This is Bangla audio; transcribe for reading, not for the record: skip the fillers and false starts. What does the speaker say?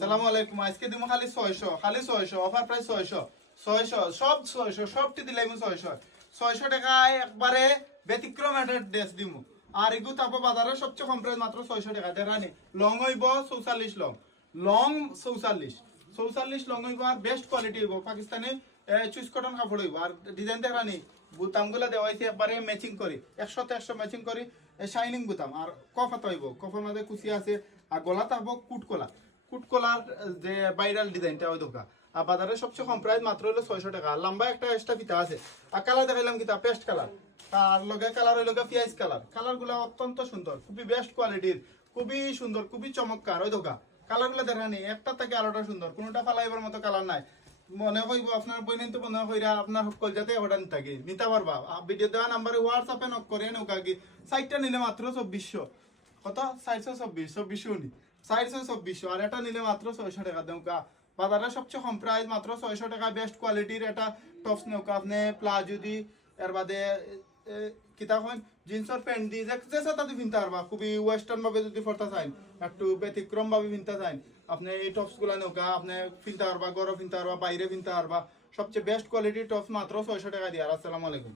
সালামু আলাইকুম। আজকে দিমু খালি 600, খালি 600, অফার প্রাইস 600, 600 সব 600, সবটি দিলাইমু 600, 600 টাকায় একবারে ব্যতিক্রম একটা ড্রেস দিমু। আর এগু তারপর বাজারের সবচেয়ে কম প্রাইস মাত্র 600 টাকা। দেখানি লং হইব 44 লং, লং 44 লং হইব আর বেস্ট কোয়ালিটি হইব। পাকিস্তানি চুইস কটন কাপড় হইব। আর ডিজাইন দেখানি বুতামগুলো দেওয়া হয়েছে একবারে ম্যাচিং করি, 100 তে 100 ম্যাচিং করি, শাইনিং বুতাম। আর কফাত হইব, কফার মাঝে কুচি আছে। আর গলা থাকবো কুটকলা, কুটকলার যে ভাইরাল ডিজাইনটা ওই দোকা। আর বাজারে সবচেয়ে কম প্রাইস মাত্র হলো 600 টাকা। লম্বা একটা এক্সট্রা ফিতা আছে। আর কালার দেখাইলাম কিতা পেস্ট কালার, তার লগে কালার হইল পিঁয়াজ কালার। কালার গুলা অত্যন্ত সুন্দর, খুবই বেস্ট কোয়ালিটির, খুবই সুন্দর, খুবই চমৎকার। ওই দোকা কালার গুলা দেখানি একটা থেকে আরোটা সুন্দর, কোনোটা ফালাইবার মতো কালার নাই। মনে হইব আপনার বই নিতে মনে হইরা আপনার সকল যাতে অর্ডার থাকি নিতে পারবা। ভিডিও দেওয়া নাম্বারে হোয়াটসঅ্যাপে নক করে নৌকা কি সাইটটা নিলে মাত্র 2400, কত 424 নি 424, আর এটা নিলে মাত্র 600 টাকা নৌকা। বাজারে সবচেয়ে কম প্রাইস মাত্র 600 টাকা। বেস্ট কোয়ালিটির এটা টপস নৌকা। আপনি প্লাজো দি এর বাদে কিতাব জিন্সের প্যান্ট দি যে সাথে কিনতে পারবা। খুবই ওয়েস্টার্ন ভাবে যদি পড়তে চান, একটু ব্যতিক্রম ভাবে কিনতে চান, আপনি এই টপস গুলা নৌকা আপনি কিনতে পারবা, গরম কিনতে পারবা, বাইরে কিনতে পারবা। সবচেয়ে বেস্ট কোয়ালিটির টপস মাত্র 600 টাকা দিয়ে। আর আসসালামু আলাইকুম।